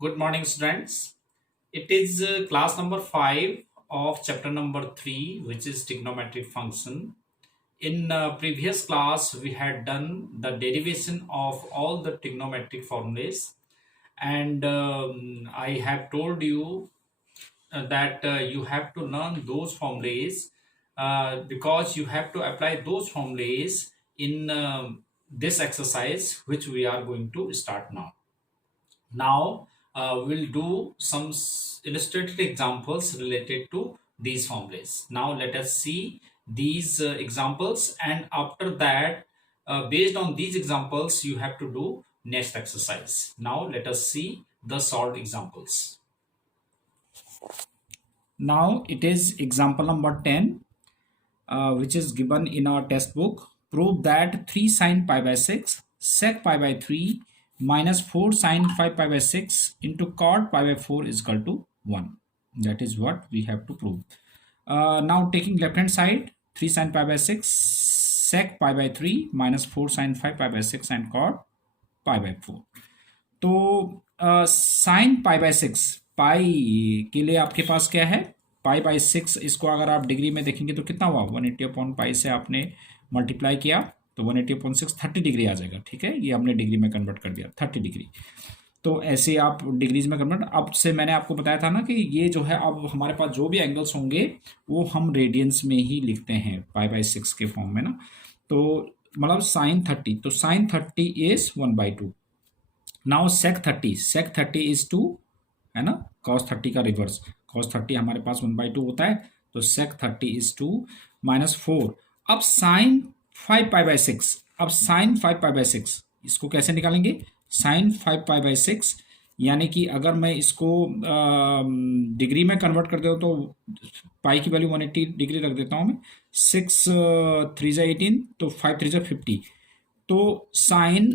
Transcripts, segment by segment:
Good morning, students. It is class number 5 of chapter number 3, which is trigonometric function. In previous class, we had done the derivation of all the trigonometric formulas, and I have told you that you have to learn those formulas because you have to apply those formulas in this exercise, which we are going to start now. Now we'll do some illustrated examples related to these formulas. Now let us see these examples, and after that, based on these examples, you have to do next exercise. Now let us see the solved examples. Now it is example number 10, which is given in our test book. Prove that 3 sine pi by 6 sec pi by 3 minus 4 sine 5 pi by 6 into cot pi by 4 is equal to 1. That is what we have to prove. Now taking left hand side, 3 sine pi by 6 sec pi by 3 minus 4 sine 5 pi by 6 and cot pi by 4. तो sine pi by 6 पाई के लिए आपके पास क्या है, pi by 6। इसको अगर आप degree में देखेंगे तो कितना हुआ, 180 अपॉन पाई से आपने मल्टीप्लाई किया तो 180 अपॉन 6 30 डिग्री आ जाएगा। ठीक है, ये हमने डिग्री में कन्वर्ट कर दिया 30 डिग्री। तो ऐसे आप डिग्रीज में कन्वर्ट, अब से मैंने आपको बताया था ना कि ये जो है अब हमारे पास जो भी एंगल्स होंगे वो हम रेडियंस में ही लिखते हैं पाई बाय 6 के फॉर्म में ना। तो मतलब साइन 30, तो sine 30 is 1/2। Now sec 30 is 2 है ना, कॉस 30 का रिवर्स, कॉस 30 हमारे पास 1/2 होता है, तो सेक 30 इज 2 माइनस 4। अब साइन 5 पाई बाय 6, अब साइन 5 पाई बाय 6 इसको कैसे निकालेंगे, साइन 5 पाई बाय 6 यानी कि अगर मैं इसको डिग्री में कन्वर्ट कर देता हूँ तो पाई की वैल्यू 180 डिग्री रख देता हूँ मैं, 6 3 जा 18 तो 5 3 जा 50, तो साइन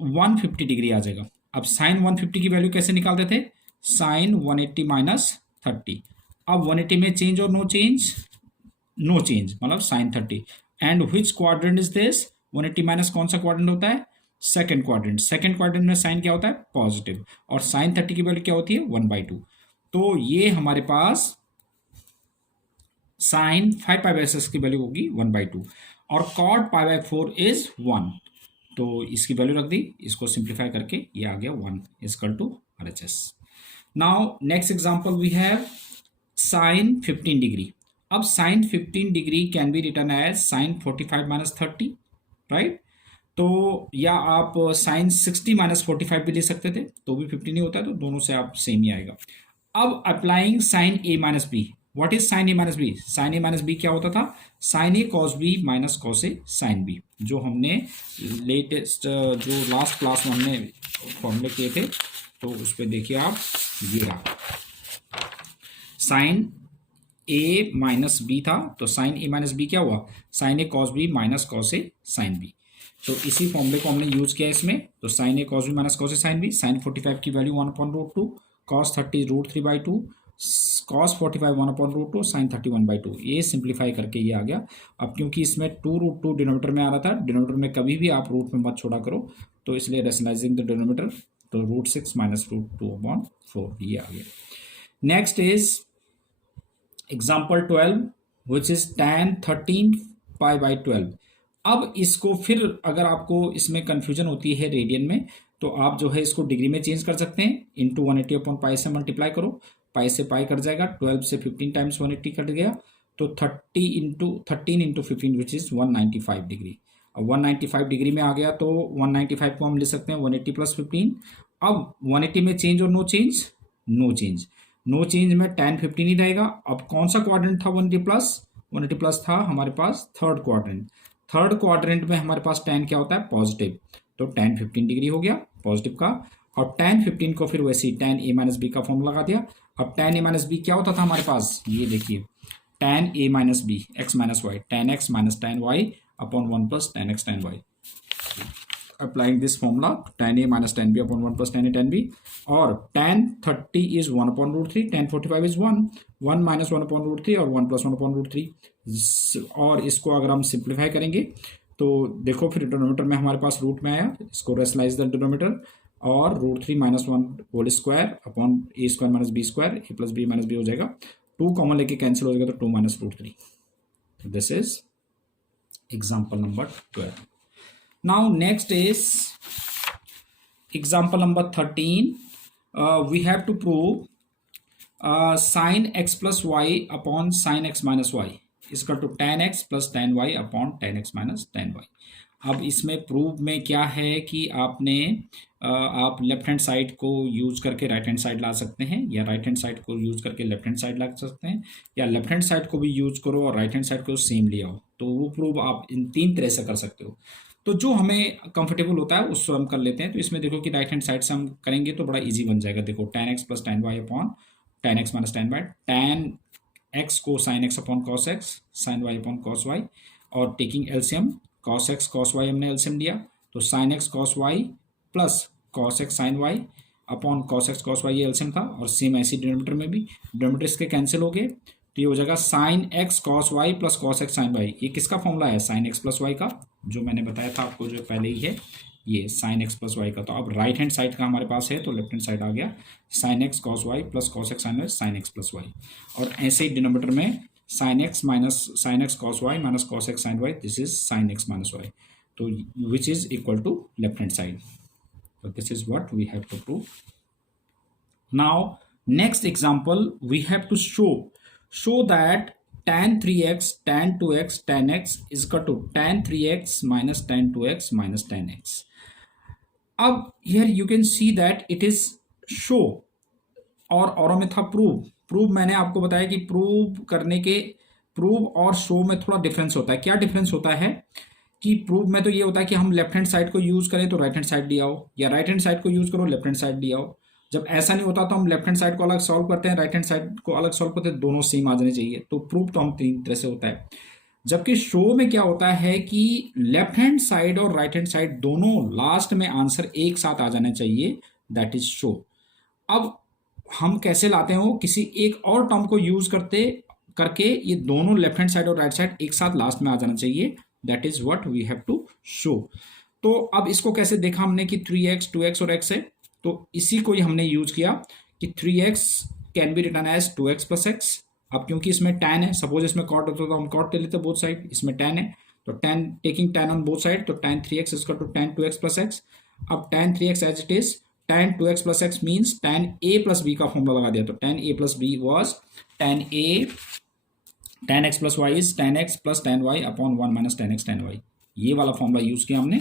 150 डिग्री आ जाएगा। अब साइन 150 की वैल्यू कैसे निकालते थे, साइन 180 माइनस 30। अब 180 में चेंज और नो चेंज, नो चेंज मतलब sine 30। And which quadrant is this, 180 minus कौन सा क्वाड्रेंट होता है, सेकंड क्वाड्रेंट। सेकंड क्वाड्रेंट में साइन क्या होता है, पॉजिटिव, और साइन 30 की वैल्यू क्या होती है 1/2। तो ये हमारे पास साइन 5 पाई बाय 6 की वैल्यू होगी 1/2 और कॉट पाई बाय 4 इज 1, तो इसकी वैल्यू रख दी, इसको सिंप्लीफाई करके ये आ गया 1 equal to RHS। Now next example we have sine 15 degree. अब sine 15 degree can be return as sine 45 minus 30, right. तो या आप साइन 60 माइनस 45 भी ले सकते थे, तो भी 15 ही होता है, तो दोनों से आप सेम ही आएगा। अब applying sine A minus B, what is sine A minus B, sine A minus B क्या होता था, sine A cos B minus cos A sine B, जो हमने लेटेस्ट जो लास्ट क्लास में हमने फॉर्मूले किए थे, तो उस पर देखिए आप, ये रहा साइन ए माइनस बी था, तो साइन ए माइनस बी क्या हुआ, sign A cos B minus cos A sine B. तो इसी फॉर्मूले को हमने यूज किया इसमें, तो sign A cos B minus cos A sine B, sign 45 की वैल्यू 1/√2, कॉस 30 √3/2, कॉस 45 1/√2, साइन 30 1/2, ये सिंप्लीफाई करके ये आ गया। अब क्योंकि इसमें 2√2 डिनोमीटर में आ रहा था, डिनोमीटर में कभी भी आप रूट में मत छोड़ा करो, तो इसलिए रेशनलाइजिंग द डिनोमीटर, तो √6 माइनस √2/4 ये आ गया। Next is example 12 which is tan 13 pi by 12। अब इसको फिर अगर आपको इसमें कंफ्यूजन होती है रेडियन में, तो आप जो है इसको डिग्री में चेंज कर सकते हैं, इंटू 180 अपॉन पाई से मल्टीप्लाई करो, पाई से पाई कट जाएगा, 12 से 15 टाइम्स 180 कट गया, तो 13 इंटू 15 विच इज 195 डिग्री। अब 195 डिग्री में आ गया, तो 195 को हम ले सकते हैं 180 प्लस 15। अब 180 में चेंज और no change, no change, no change में tan 15 ही रहेगा। अब कौन सा क्वाड्रेंट था 180 प्लस था हमारे पास थर्ड क्वाड्रेंट, थर्ड क्वाड्रेंट में हमारे पास tan क्या होता है पॉजिटिव, तो tan 15 डिग्री हो गया पॉजिटिव का, और tan 15 को फिर वैसे ही tan a माइनस बी का फॉर्म लगा दिया। अब tan a माइनस बी क्या होता था हमारे पास, ये देखिए tan a minus B x minus y, tan x माइनस tan y upon 1 plus tan x tan y। Applying this formula, tan a minus tan b अपॉन 1 plus tan a tan b, और tan 30 is 1/√3, tan 45 is 1 minus 1/√3 और 1 plus 1/√3। और इसको अगर हम simplify करेंगे तो देखो फिर डिनोमीटर में हमारे पास रूट में आया, इसको रेशनलाइज द डिनोमीटर, और √3 -1 होल स्क्वायर अपॉन ए स्क्वायर माइनस बी स्क्वायर, ए प्लस बी माइनस बी हो जाएगा, 2 कॉमन लेके कैंसिल हो जाएगा तो 2 minus √3. This is example number 12. Now next is example number 13. We have to prove sin x plus y upon sin x minus y is equal to tan x plus tan y upon tan x minus tan y. अब इसमें prove में क्या है कि आप left hand side को use करके right hand side ला सकते हैं, या राइट हैंड साइड को यूज करके लेफ्ट हैंड साइड ला सकते हैं, या लेफ्ट हैंड साइड को भी यूज करो और राइट हैंड साइड को सेम ले आओ. तो वो प्रूव आप इन 3 तरह से कर सकते हो. तो जो हमें कंफर्टेबल होता है उसको हम कर लेते हैं. तो इसमें देखो कि राइट हैंड साइड से हम करेंगे तो बड़ा इजी बन जाएगा. देखो tan x plus tan y upon tan x माइनस tan y, tan x को sin x upon cos x, sin y upon cos y, और taking LCM cos x cos y हमने एलसीएम लिया तो sin x cos y plus cos x sin y upon cos x cos y ये LCM था, और same ऐसी denominator में भी, डिनोमिनेटर इसके कैंसिल हो गए तो ये हो जाएगा sin x cos y plus cos x sin y. ये किसका फॉर्मूला है? sin x प्लस y का, जो मैंने बताया था आपको जो पहले ही है, ये sin x प्लस y का. तो अब राइट हैंड साइड का हमारे पास है तो लेफ्ट हैंड साइड आ गया sin x cos y plus cos x sin y, sin x plus y. और ऐसे ही डिनोमिनेटर में sin x minus sin x cos y minus cos x sin y, this is sin x minus y, तो which is equal to left hand side. So this is what we have to prove. Now next example we have to show that tan 3x tan 2x tan x is equal to tan 3x minus tan 2x minus tan x. अब here you can see that it is show और में था prove मैंने आपको बताया कि prove और show में थोड़ा डिफरेंस होता है. क्या डिफरेंस होता है कि प्रूव में तो ये होता है कि हम लेफ्ट हैंड साइड को यूज करें तो राइट हैंड साइड ले आओ, या राइट हैंड साइड को यूज करो लेफ्ट हैंड साइड ले आओ. जब ऐसा नहीं होता तो हम लेफ्ट हैंड साइड को अलग सॉल्व करते हैं, राइट हैंड साइड को अलग सॉल्व करते हैं, दोनों सेम आ जाने चाहिए. तो प्रूव तो हम 3 तरह से होता है. जबकि शो में क्या होता है कि लेफ्ट हैंड साइड और राइट हैंड साइड दोनों लास्ट में आंसर एक साथ आ जाना चाहिए, दैट इज शो. अब हम कैसे लाते हो, किसी एक और टर्म को यूज करके ये दोनों लेफ्ट हैंड साइड और राइट साइड एक साथ लास्ट में आ जाना चाहिए, that is what we have to show. तो अब इसको कैसे देखा हमने कि 3x 2x और x है, तो इसी को ही हमने यूज किया कि 3x can be return as 2x plus x. अब क्योंकि इसमें tan है, सपोज इसमें cot होता तो हम cot ले लेते बोथ साइड, इसमें tan है तो tan taking tan on both side, तो tan 3x is equal to tan 2x plus x. अब tan 3x as it is tan 2x plus x means tan a plus b का formula लगा दिया, तो tan a plus b was tan x plus y is tan x plus tan y upon 1 minus tan x tan y. ये वाला formula use किया हमने.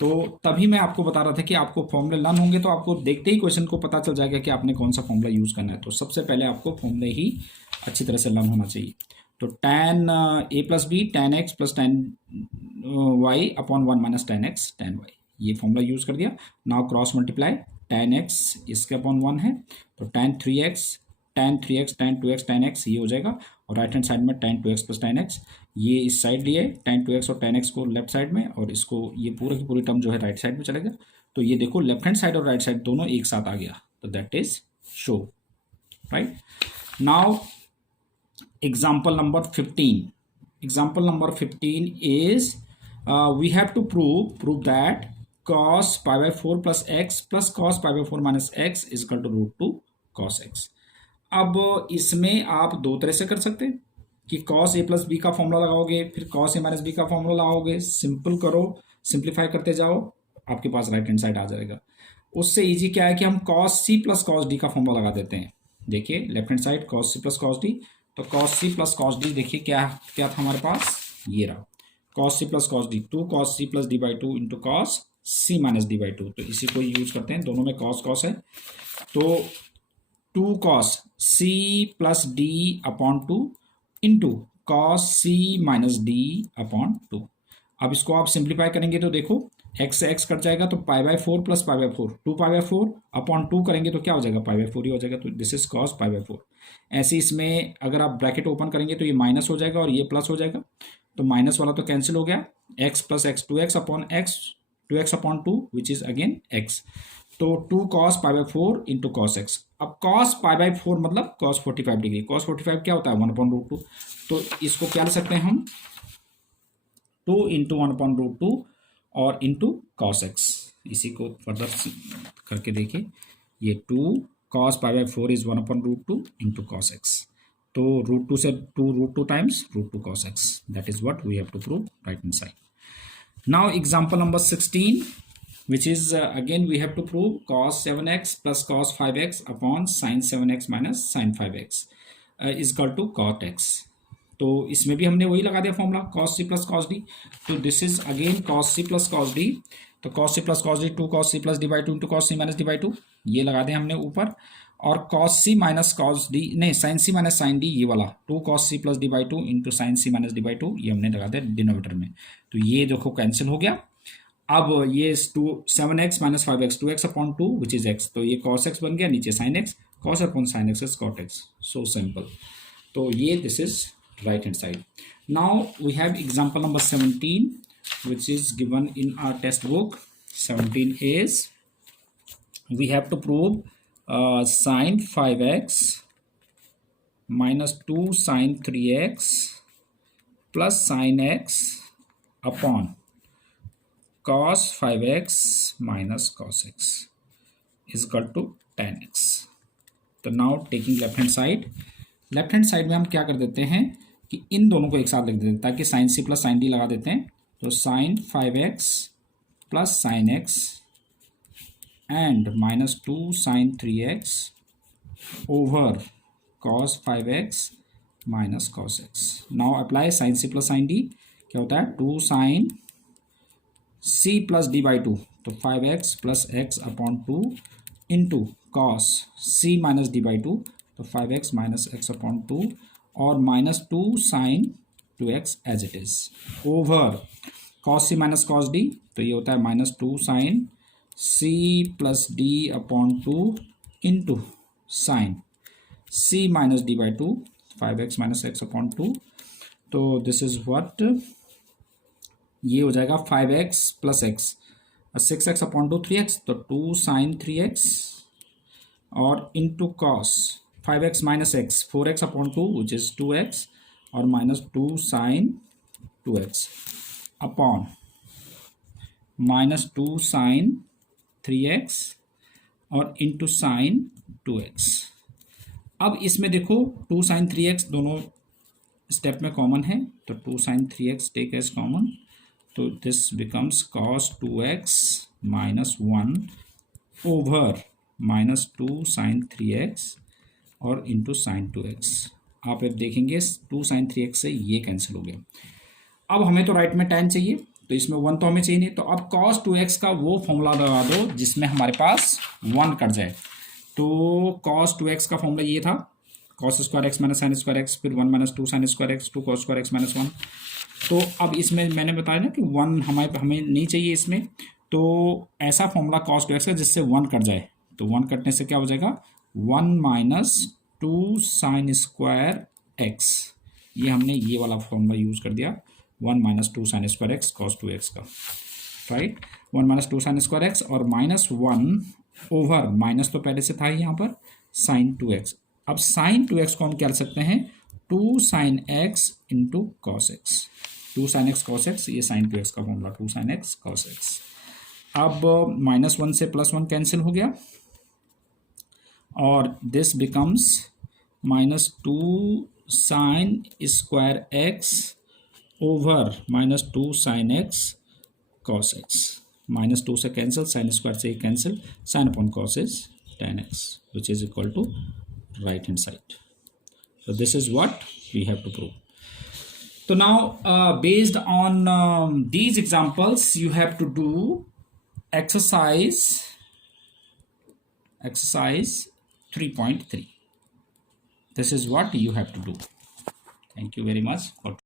तो तभी मैं आपको बता रहा था कि आपको फॉर्मूले लर्न होंगे तो आपको देखते ही क्वेश्चन को पता चल जाएगा कि आपने कौन सा फॉर्मूला यूज करना है. तो सबसे पहले आपको फॉर्मूले ही अच्छी तरह से लर्न होना चाहिए. तो tan a plus B tan x plus tan y upon 1 minus tan x tan y, ये फॉर्मूला यूज कर दिया. Now cross multiply, tan x इसके अपॉन 1 है तो tan 3x tan 2x tan x ये हो जाएगा, और राइट हैंड साइड में tan 2x plus tan x, ये इस साइड लिए tan 2x और tan x को लेफ्ट साइड में, और इसको ये पूरा की पूरी टर्म जो है राइट साइड में चलेगा. तो ये देखो लेफ्ट हैंड साइड और राइट साइड दोनों एक साथ आ गया, तो that is show. Right. Now example number 15 is we have to prove that cos pi by 4 plus x plus cos pi by 4 minus x is equal to √2 cos x. अब इसमें आप 2 तरह से कर सकते हैं कि cos a प्लस बी का फॉर्मूला लगाओगे, फिर cos a माइनस बी का फॉर्मूला लगाओगे, सिंपल करो, सिंप्लीफाई करते जाओ, आपके पास राइट हैंड साइड आ जाएगा. उससे इजी क्या है कि हम cos c plus cos d का फॉर्मूला लगा देते हैं. देखिए left hand side cos c plus cos d, तो cos c plus cos d देखिए क्या क्या था हमारे पास, ये रहा cos c plus cos d, 2 cos c plus d by 2 into cos c minus d by 2. तो इसी को यूज करते हैं, दोनों में cos है, तो 2 cos c plus d upon 2 into cos c minus d upon 2. अब इसको आप सिंप्लीफाई करेंगे तो देखो x से x कट जाएगा तो pi by 4 plus pi by 4, 2 pi by 4 upon 2 करेंगे तो क्या हो जाएगा, पाई बाय 4 ही हो जाएगा. तो this is cos pi by 4. ऐसे इसमें अगर आप ब्रैकेट ओपन करेंगे तो ये माइनस हो जाएगा और ये प्लस हो जाएगा, तो माइनस वाला तो कैंसिल हो गया, x plus x 2x upon x 2x upon 2 which is again x. तो 2 cos pi by 4 into cos x. अब cos पाई बाय 4 मतलब cos 45 डिग्री, cos 45 क्या होता है 1 अपॉन √2. तो इसको क्या ले सकते हैं हम 2 इंटू 1 अपॉन √2 और इंटू cos x. इसी को फर्दर करके देखिए, ये 2 cos pi by 4 is 1/√2 into cos x। तो √2 से 2 √2 times √2 cos x, that is what we have to prove right hand side. Now example number 16, which is again we have to prove cos 7x plus cos 5x upon sin 7x minus sin 5x is equal to cot x। तो इसमें भी हमने वही लगा दिया formula cos c plus cos d। तो this is again cos c plus cos d। तो cos c plus cos d 2 cos c plus d by 2 into cos c minus d by 2, ये लगा दें हमने ऊपर। और cos c minus cos d नहीं sin c minus sin d, ये वाला 2 cos c plus d by 2 into sin c minus d by 2, ये हमने लगा दिया डिनोमिनेटर में। तो ये देखो कैंसिल हो गया। अब ये 7x minus 5x 2x upon 2 which is x, तो ये cos x बन गया, नीचे sin x, cos upon sin x is cot x, so simple. तो ये this is right hand side. Now we have example number 17, which is given in our textbook. 17 is we have to prove sin 5x minus 2 sin 3x plus sin x upon cos 5x minus cos x is equal to tan x. तो now taking left hand side, left hand side में हम क्या कर देते हैं कि इन दोनों को एक साथ लिख देते हैं, ताकि sine C plus sine D लगा देते हैं। तो sine 5x plus sine x and minus 2 sine 3x over cos 5x minus cos x। Now apply sine C plus sine D, क्या होता है 2 sine c plus D by 2, तो 5x plus x upon 2 into cos c minus D by 2, तो 5x minus x upon 2 और minus 2 sine 2x as it is over cos c minus cos d, तो ये होता है minus 2 sine c plus D upon 2 into sine c minus D by 2, 5x minus x upon 2। तो this is what, ये हो जाएगा 5x plus x 6x upon 2 3x, तो 2 sine 3x और into cos 5x minus x 4x अपॉन 2 which is 2x और minus 2 sine 2x upon minus 2 sine 3x और into sine 2x। अब इसमें देखो 2 साइन 3x दोनों स्टेप में कॉमन है, तो 2 sine 3x take as common, तो this becomes cos 2x minus 1 over minus 2 sine 3x और इंटू साइन 2x। आप अब देखेंगे 2 साइन 3x से ये कैंसिल हो गया। अब हमें तो राइट में tan चाहिए, तो इसमें 1 तो हमें चाहिए नहीं, तो अब cos 2x का वो फॉर्मूला लगा दो जिसमें हमारे पास 1 कट जाए। तो cos 2x का फॉर्मूला ये था cos square x minus sine square x, फिर 1 minus 2 sine square x 2 cos square x minus 1। तो अब इसमें मैंने बताया ना कि 1 हमें नहीं चाहिए इसमें, तो ऐसा फॉर्मूला cos 2x का जिससे 1 कट जाए, तो 1 कटने से क्या हो जाएगा 1 माइनस 2 साइन स्क्वायर एक्स, ये हमने ये वाला फॉर्मूला यूज़ कर दिया 1 minus 2 sine square x cos 2x का, right 1 minus 2 sine square x और माइनस 1 ओवर माइनस तो पहले से था ही यहाँ पर साइन 2x। अब साइन 2x को हम क्या कर सकते हैं 2 sine x into cos x, 2 sine x cos x, ये साइन 2x का formula 2 sine x cos x. अब माइनस 1 से प्लस 1 कैंसिल हो गया और this becomes minus 2 sine square x over minus 2 sine x cos x, minus 2 से cancel, sine square से cancel, sine upon cos is tan x which is equal to right hand side. So this is what we have to prove. So now based on these examples you have to do exercise 3.3. This is what you have to do. Thank you very much for